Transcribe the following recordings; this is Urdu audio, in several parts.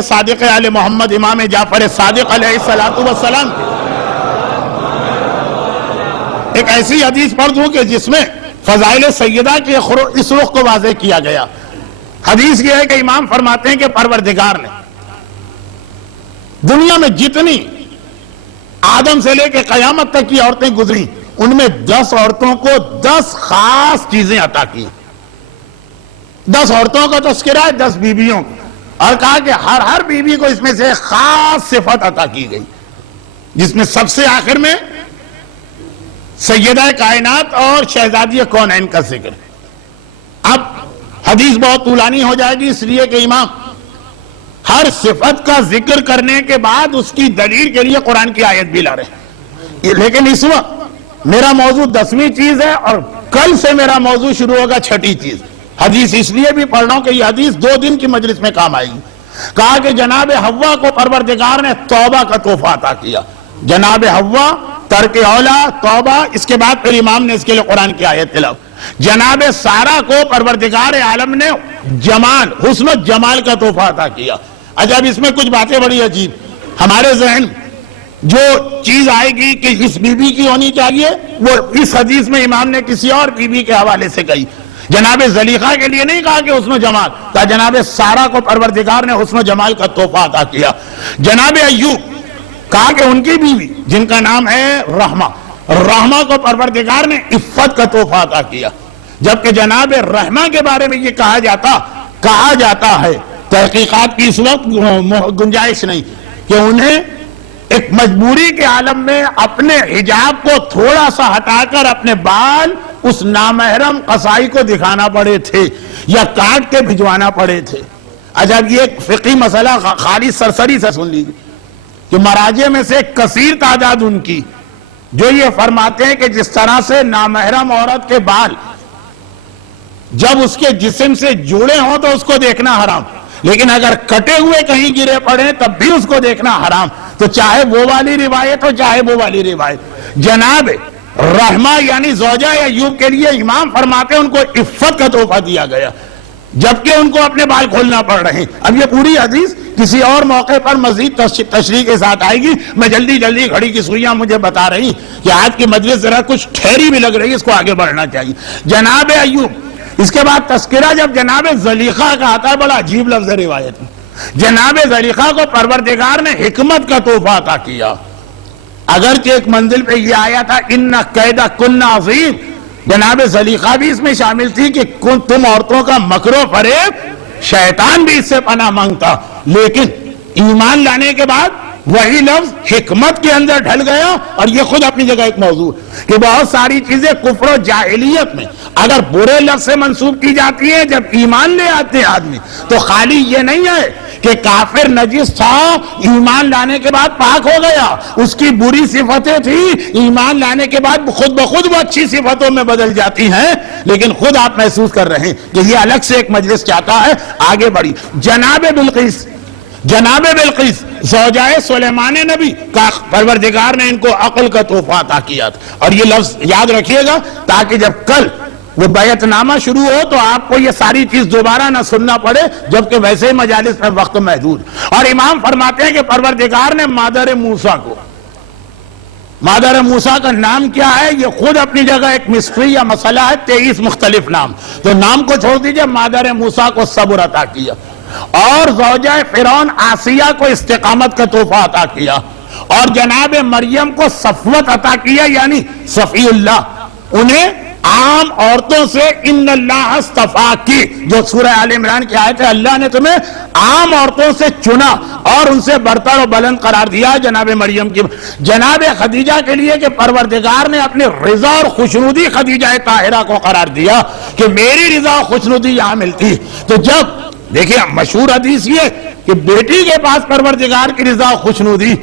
میں صادق آل محمد امام جعفر صادق علیہ السلام ایک ایسی حدیث پڑھ دوں کہ جس میں فضائل سیدہ کے اس رخ کو واضح کیا گیا۔ حدیث یہ ہے کہ امام فرماتے ہیں کہ پروردگار نے دنیا میں جتنی آدم سے لے کے قیامت تک کی عورتیں گزری ان میں 10 عورتوں کو 10 خاص چیزیں عطا کی۔ 10 عورتوں کا تذکرہ ہے 10 بیویوں کو، اور کہا کہ ہر بیوی کو اس میں سے خاص صفت عطا کی گئی، جس میں سب سے آخر میں سیدہ کائنات اور شہزادی کونین کا ذکر۔ اب حدیث بہت طولانی ہو جائے گی، اس لیے کہ امام ہر صفت کا ذکر کرنے کے بعد اس کی دلیل کے لیے قرآن کی آیت بھی لا رہے ہیں۔ لیکن اس وقت میرا موضوع 10ویں چیز ہے اور کل سے میرا موضوع شروع ہوگا 6ٹھی چیز۔ حدیث اس لیے بھی پڑھ رہا ہوں کہ یہ حدیث 2 دن کی مجلس میں کام آئے گی۔ کہا کہ جناب حوا کو پروردگار نے توبہ کا تحفہ عطا کیا۔ جناب حوا ترک اولا توبہ، اس کے بعد پھر امام نے اس کے لیے قرآن کی آیت تلاوت۔ جناب سارہ کو پروردگار عالم نے جمال، حسن و جمال کا تحفہ عطا کیا۔ اچھا اب اس میں کچھ باتیں بڑی عجیب ہمارے ذہن جو چیز آئے گی کہ اس بی بی کی ہونی چاہیے، وہ اس حدیث میں امام نے کسی اور بی بی کے حوالے سے کہی۔ جناب زلیخا کے لیے نہیں کہا کہ حسن و جمال، کہا جناب سارہ کو پروردگار نے حسن و جمال کا تحفہ عطا کیا۔ جناب ایوب کہا کہ ان کی بیوی جن کا نام ہے رحمہ کو پروردگار نے عفت کا تحفہ عطا کیا۔ جبکہ جناب رحمہ کے بارے میں یہ کہا جاتا ہے، تحقیقات کی اس وقت گنجائش نہیں، کہ انہیں ایک مجبوری کے عالم میں اپنے حجاب کو تھوڑا سا ہٹا کر اپنے بال اس نامحرم قصائی کو دکھانا پڑے تھے یا کاٹ کے بھجوانا پڑے تھے۔ عجب یہ ایک فقہی مسئلہ خالی سرسری سے سن لیجیے کہ مراجع میں سے کثیر تعداد ان کی جو یہ فرماتے ہیں کہ جس طرح سے نامحرم عورت کے بال جب اس کے جسم سے جڑے ہوں تو اس کو دیکھنا حرام، لیکن اگر کٹے ہوئے کہیں گرے پڑے تب بھی اس کو دیکھنا حرام، تو چاہے وہ والی روایت ہو چاہے وہ والی روایت۔ جناب رحمہ یعنی زوجہ ایوب کے لیے امام فرماتے ہیں ان کو عفت کا تحفہ دیا گیا، جبکہ ان کو اپنے بال کھولنا پڑ رہے ہیں۔ اب یہ پوری حدیث کسی اور موقع پر مزید تشریح کے ساتھ آئے گی۔ میں جلدی گھڑی کی سوئیاں مجھے بتا رہی کہ آج کی مجلس ذرا کچھ ٹھہری بھی لگ رہی ہے، اس کو آگے بڑھنا چاہیے۔ جناب ایوب، اس کے بعد تذکرہ جب جناب زلیخا کا آتا ہے، بڑا عجیب لفظ ہے روایت میں۔ جناب زلیخا کو پروردگار نے حکمت کا تحفہ عطا کیا، اگرچہ ایک منزل پہ یہ آیا تھا ان قید کن عظیم، جناب زلیخا بھی اس میں شامل تھی کہ تم عورتوں کا مکر و فریب، شیطان بھی اس سے پناہ مانگتا، لیکن ایمان لانے کے بعد وہی لفظ حکمت کے اندر ڈھل گیا۔ اور یہ خود اپنی جگہ ایک موضوع کہ بہت ساری چیزیں کفر و جاہلیت میں اگر برے لفظ سے منسوب کی جاتی ہیں، جب ایمان لے آتے ہیں آدمی تو خالی یہ نہیں ہے کہ کافر نجس تھا، ایمان لانے کے بعد پاک ہو گیا، اس کی بری صفتیں تھی، ایمان لانے کے بعد خود بخود وہ اچھی صفتوں میں بدل جاتی ہیں، لیکن خود آپ محسوس کر رہے ہیں کہ یہ الگ سے ایک مجلس چاہتا ہے۔ آگے بڑھی جناب بلقیس زوجہ سلیمان نبی کا پروردگار نے ان کو عقل کا تحفہ عطا کیا تھا۔ اور یہ لفظ یاد رکھیے گا تاکہ جب کل وہ بیعت نامہ شروع ہو تو آپ کو یہ ساری چیز دوبارہ نہ سننا پڑے، جبکہ ویسے ہی مجالس میں وقت محدود۔ اور امام فرماتے ہیں کہ پروردگار نے مادر موسیٰ کا نام کیا ہے، یہ خود اپنی جگہ ایک مسٹری یا مسئلہ ہے، 23 مختلف نام، تو نام کو چھوڑ دیجئے، مادر موسیٰ کو صبر عطا کیا، اور زوجہ فرعون آسیہ کو استقامت کا تحفہ عطا کیا، اور جناب مریم کو صفوت عطا کیا یعنی صفی اللہ۔ انہیں عام عورتوں سے ان اللہ اصطفاکی جو سورہ آل عمران کی آیت ہے، اللہ نے تمہیں عام عورتوں سے چنا اور ان سے برتر و بلند قرار دیا۔ جناب مریم کی جناب خدیجہ کے لیے کہ پروردگار نے اپنے رضا اور خوشنودی خدیجہ طاہرہ کو قرار دیا کہ میری رضا اور خوشنودی یہاں ملتی۔ تو جب دیکھیں مشہور حدیث یہ کہ بیٹی کے پاس پروردگار کی رضا اور خوشنودی،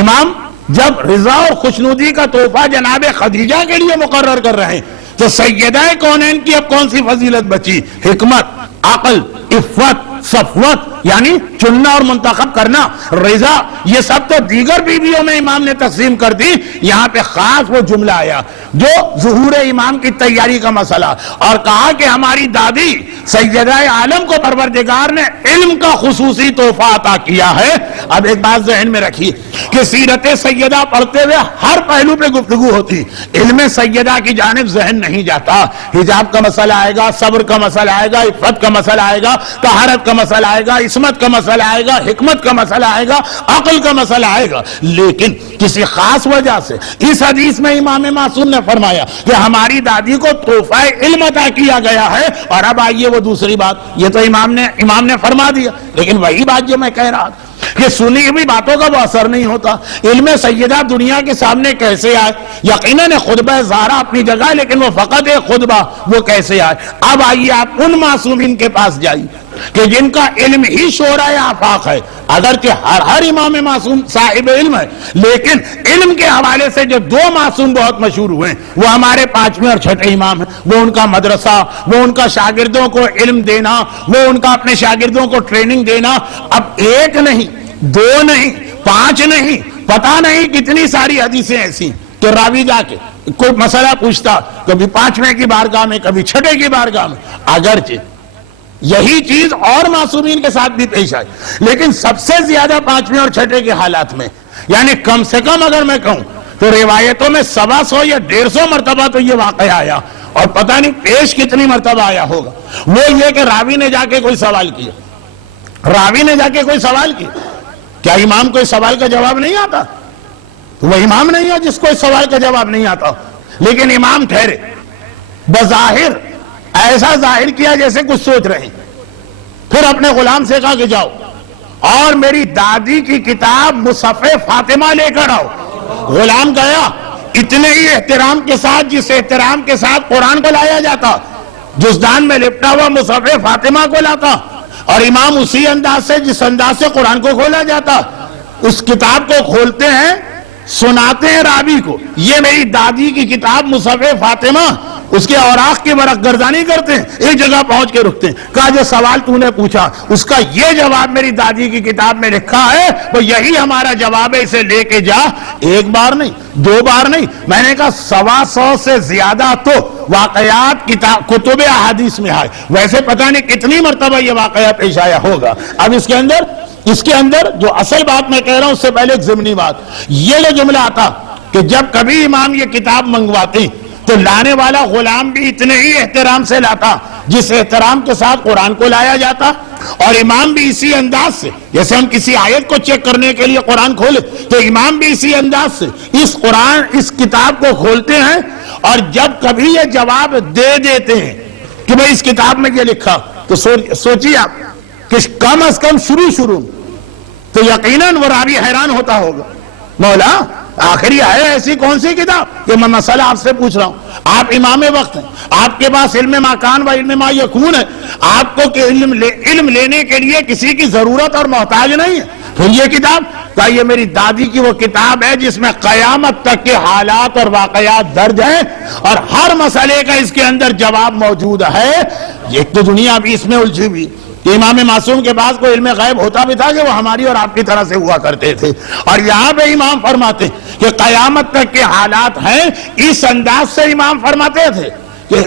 امام جب رضا اور خوشنودی کا تحفہ جناب خدیجہ کے لیے مقرر کر رہے ہیں تو سیدہ کونین کی اب کون سی فضیلت بچی؟ حکمت، عقل، عفت، صفوت، یعنی چننا اور منتخب کرنا، رضا، یہ سب تو دیگر بیویوں میں امام نے تقسیم کر دی. یہاں پہ خاص وہ جملہ آیا جو ظہور امام کی تیاری کا مسئلہ، اور کہا کہ ہماری دادی سیدہ عالم کو پروردگار نے علم کا خصوصی تحفہ عطا کیا ہے. اب ایک بات ذہن میں رکھیے کہ سیرت سیدہ پڑھتے ہوئے ہر پہلو پہ گفتگو ہوتی، علم سیدہ کی جانب ذہن نہیں جاتا. حجاب کا مسئلہ آئے گا، صبر کا مسئلہ آئے گا، عفت کا مسئلہ آئے گا، طہارت کا مسئلہ آئے گا، عصمت کا مسئلہ آئے گا، حکمت کا مسئلہ آئے گا، عقل کا مسئلہ آئے گا. لیکن کسی خاص وجہ سے اس حدیث میں امام معصوم نے فرمایا کہ ہماری دادی کو تحفہ علم عطا کیا گیا ہے. اور اب آئیے وہ دوسری بات، یہ تو امام نے فرما دیا، لیکن وہی بات جو میں کہہ رہا تھا کہ سنی ہوئی باتوں کا وہ اثر نہیں ہوتا. علم سیدہ دنیا کے سامنے کیسے آئے؟ یقیناً خطبہ زہرا اپنی جگہ، لیکن وہ فقط ایک خطبہ، وہ کیسے آئے؟ اب آئیے آپ ان معصومین کے پاس جائیے کہ جن کا علم ہی شورا آفاق ہے. اگرچہ ہر امام معصوم صاحب علم ہے، لیکن علم کے حوالے سے جو دو معصوم بہت مشہور ہوئے ہیں وہ ہمارے 5ویں اور 6ٹھے امام ہیں. وہ ان کا مدرسہ، وہ ان کا شاگردوں کو علم دینا، وہ ان کا اپنے شاگردوں کو ٹریننگ دینا. اب ایک نہیں، دو نہیں، 5 نہیں، پتہ نہیں کتنی ساری حدیثیں ایسی کہ راوی جا کے کوئی مسئلہ پوچھتا، کبھی 5ویں کی بارگاہ میں، کبھی 6ٹھے کی بارگاہ میں. اگرچہ یہی چیز اور معصومین کے ساتھ بھی پیش آئی، لیکن سب سے زیادہ 5ویں اور 6ٹھے کے حالات میں، یعنی کم سے کم اگر میں کہوں تو روایتوں میں 125 یا 150 مرتبہ تو یہ واقعہ آیا، اور پتہ نہیں پیش کتنی مرتبہ آیا ہوگا. وہ یہ کہ راوی نے جا کے کوئی سوال کیا، راوی نے جا کے کوئی سوال کیا. کیا امام کو اس سوال کا جواب نہیں آتا؟ تو وہ امام نہیں ہے جس کو اس سوال کا جواب نہیں آتا. لیکن امام ٹھہرے، بظاہر ایسا ظاہر کیا جیسے کچھ سوچ رہے ہیں، پھر اپنے غلام سے کہا کہ جاؤ اور میری دادی کی کتاب مصحف فاطمہ لے کر آؤ. غلام گیا، اتنے ہی احترام کے ساتھ جس احترام کے ساتھ قرآن کو لایا جاتا، جزدان میں لپٹا ہوا مصحف فاطمہ کو لاتا، اور امام اسی انداز سے جس انداز سے قرآن کو کھولا جاتا، اس کتاب کو کھولتے ہیں، سناتے ہیں راوی کو، یہ میری دادی کی کتاب مصحف فاطمہ. اس کے اوراق کی ورق گردانی کرتے ہیں، ایک جگہ پہنچ کے رکتے ہیں. کہا جو سوال تو نے پوچھا اس کا یہ جواب میری دادی کی کتاب میں لکھا ہے، تو یہی ہمارا جواب ہے، اسے لے کے جا. ایک بار نہیں، 2 بار نہیں، میں نے کہا 125 سے زیادہ تو واقعات کتب احادیث میں آئے. ویسے پتہ نہیں کتنی مرتبہ یہ واقعہ پیش آیا ہوگا. اب اس کے اندر جو اصل بات میں کہہ رہا ہوں، اس سے پہلے ایک ضمنی بات، یہ جو جملہ آتا کہ جب کبھی امام یہ کتاب منگواتے تو لانے والا غلام بھی اتنے ہی احترام سے لاتا جس احترام کے ساتھ قرآن کو لایا جاتا، اور امام بھی اسی انداز سے، جیسے ہم کسی آیت کو چیک کرنے کے لیے قرآن کھولے تو امام بھی اسی انداز سے اس کتاب کو کھولتے ہیں. اور جب کبھی یہ جواب دے دیتے ہیں کہ بھئی اس کتاب میں یہ لکھا، تو سوچیے آپ کہ کم از کم شروع تو یقیناً وہ راوی حیران ہوتا ہوگا، مولا آخر یہ ہے ایسی کون سی کتاب کہ میں مسئلہ آپ سے پوچھ رہا ہوں. آپ امام وقت ہیں، آپ کے پاس علم ما کان و علم ما یکون ہے، آپ کو کہ علم لینے کے لیے کسی کی ضرورت اور محتاج نہیں ہے. پھر یہ کتاب کہ یہ میری دادی کی وہ کتاب ہے جس میں قیامت تک کے حالات اور واقعات درج ہیں، اور ہر مسئلے کا اس کے اندر جواب موجود ہے. ایک تو دنیا بھی اس میں الجھی ہوئی کہ امام معصوم کے پاس کوئی علم غیب ہوتا بھی تھا کہ وہ ہماری اور آپ کی طرح سے ہوا کرتے تھے، اور یہاں پہ امام فرماتے کہ قیامت تک کے حالات ہیں. اس انداز سے امام فرماتے تھے کہ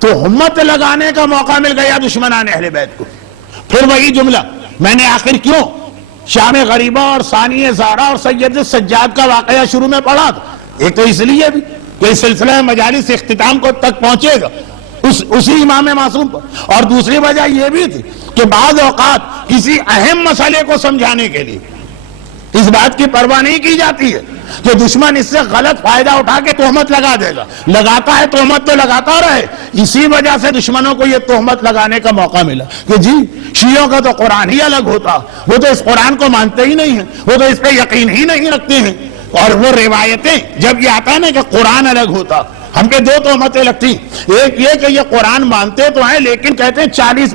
تہمت لگانے کا موقع مل گیا دشمنان اہل بیت کو. پھر وہی جملہ میں نے آخر کیوں شام غریبہ اور ثانی زہرا اور سید سجاد کا واقعہ شروع میں پڑھا تھا؟ ایک تو اس لیے بھی کہ سلسلہ مجالس اختتام کو تک پہنچے گا اسی امام معصوم پر، اور دوسری وجہ یہ بھی تھی کہ بعض اوقات کسی اہم مسئلے کو سمجھانے کے لیے اس بات کی پرواہ نہیں کی جاتی ہے کہ دشمن اس سے غلط فائدہ اٹھا کے تہمت لگا دے گا. لگاتا ہے تہمت تو لگاتا رہے. اسی وجہ سے دشمنوں کو یہ تہمت لگانے کا موقع ملا کہ جی شیعوں کا تو قرآن ہی الگ ہوتا، وہ تو اس قرآن کو مانتے ہی نہیں ہیں، وہ تو اس پہ یقین ہی نہیں رکھتے ہیں. اور وہ روایتیں جب یہ آتا ہے نا کہ قرآن الگ ہوتا، ہم پہ 2 تہمتیں لگتی. ایک یہ کہ یہ قرآن مانتے تو ہیں لیکن کہتے ہیں 40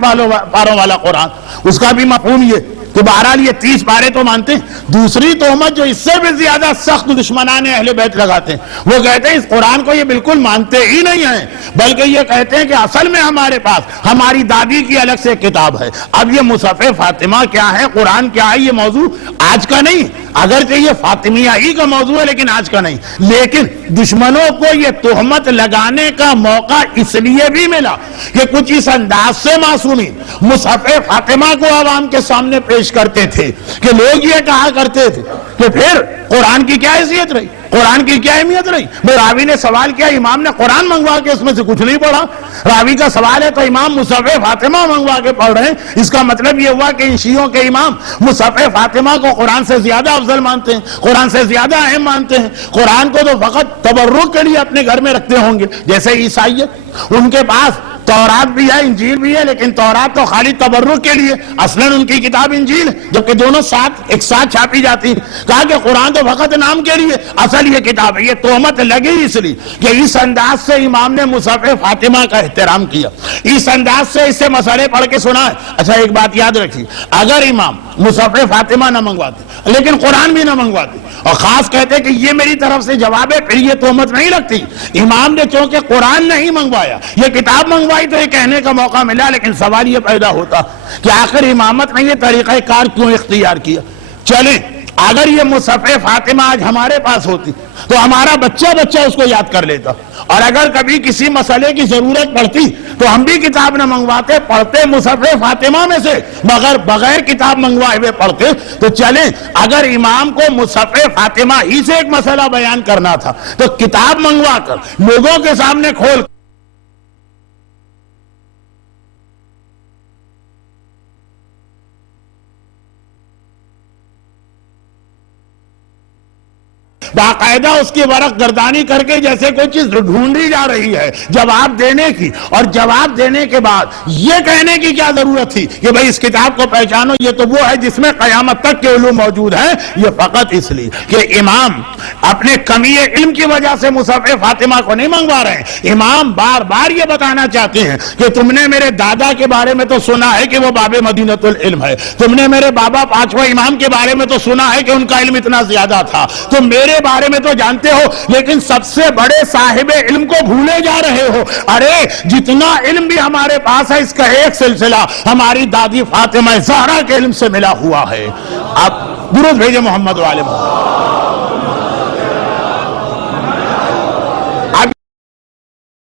پاروں والا قرآن. اس کا بھی مفہوم یہ تو بہرحال یہ 30 پارے تو مانتے ہیں. دوسری تہمت جو اس سے بھی زیادہ سخت دشمنان اہل بیت لگاتے ہیں وہ کہتے ہیں اس قرآن کو یہ بالکل مانتے ہی نہیں ہیں، بلکہ یہ کہتے ہیں کہ اصل میں ہمارے پاس ہماری دادی کی الگ سے کتاب ہے. اب یہ مصحف فاطمہ کیا ہے، قرآن کیا ہے، یہ موضوع آج کا نہیں، اگرچہ یہ فاطمیہ ہی کا موضوع ہے لیکن آج کا نہیں. لیکن دشمنوں کو یہ تہمت لگانے کا موقع اس لیے بھی ملا کہ کچھ اس انداز سے معصومین مصحف فاطمہ کو عوام کے سامنے پیش کرتے تھے کہ لوگ یہ کہا کرتے تھے کہ پھر قرآن کی کیا حیثیت رہی، قرآن کی کیا اہمیت رہی. راوی نے سوال کیا، امام نے قرآن منگوا کے اس میں سے کچھ نہیں پڑھا. راوی کا سوال ہے تو امام مصحف فاطمہ منگوا کے پڑھ رہے ہیں. اس کا مطلب یہ ہوا کہ ان شیعوں کے امام مصحف فاطمہ کو قرآن سے زیادہ افضل مانتے ہیں، قرآن سے زیادہ اہم مانتے ہیں. قرآن کو تو فقط تبرک کے لیے اپنے گھر میں رکھتے ہوں گے. جیسے عیسائیت، ان کے پاس تورات بھی ہے، انجیل بھی ہے، لیکن تورات تو خالی تبرک کے لیے، اصلاً ان کی کتاب انجیل، جبکہ دونوں ایک ساتھ چھاپی جاتی. کہا کہ قرآن تو فقط نام کے لیے، اصل یہ کتاب ہے. یہ تہمت لگی اس لیے کہ اس انداز سے امام نے مصحف فاطمہ کا احترام کیا، اس انداز سے اس سے مسئلے پڑھ کے سنا ہے. اچھا ایک بات یاد رکھیے، اگر امام مصحف فاطمہ نہ منگواتے لیکن قرآن بھی نہ منگواتے اور خاص کہتے کہ یہ میری طرف سے جواب ہے، پھر یہ تہمت نہیں لگتی. امام نے چونکہ قرآن نہیں منگوایا، یہ کتاب منگوائی تو یہ کہنے کا موقع ملا. لیکن سوال یہ پیدا ہوتا کہ آخر امامت میں یہ طریقہ کار کیوں اختیار کیا؟ چلیں اگر یہ مصحف فاطمہ آج ہمارے پاس ہوتی تو ہمارا بچہ اس کو یاد کر لیتا، اور اگر کبھی کسی مسئلے کی ضرورت پڑتی تو ہم بھی کتاب نہ منگواتے، پڑھتے مصحف فاطمہ میں سے، مگر بغیر کتاب منگوائے ہوئے پڑھتے. تو چلیں اگر امام کو مصحف فاطمہ ہی سے ایک مسئلہ بیان کرنا تھا تو کتاب منگوا کر لوگوں کے سامنے کھول باقاعدہ اس کی ورق گردانی کر کے جیسے کوئی چیز ڈھونڈی جا رہی ہے جواب دینے کی، اور جواب دینے کے بعد یہ کہنے کی کیا ضرورت تھی کہ بھئی اس کتاب کو پہچانو، یہ تو وہ ہے جس میں قیامت تک کے علوم موجود ہیں. یہ فقط اس لیے کہ امام اپنے کمی علم کی وجہ سے مصحف فاطمہ کو نہیں منگوا رہے ہیں. امام بار بار یہ بتانا چاہتے ہیں کہ تم نے میرے دادا کے بارے میں تو سنا ہے کہ وہ باب مدینۃ العلم ہے، تم نے میرے بابا پانچواں امام کے بارے میں تو سنا ہے کہ ان کا علم اتنا زیادہ تھا، تم میرے بارے میں تو جانتے ہو، لیکن سب سے بڑے صاحب علم کو بھولے جا رہے ہو. ارے جتنا علم بھی ہمارے پاس ہے اس کا ایک سلسلہ ہماری دادی فاطمہ زہرا کے علم سے ملا ہوا ہے. اب درود بھیجے محمد و آل محمد.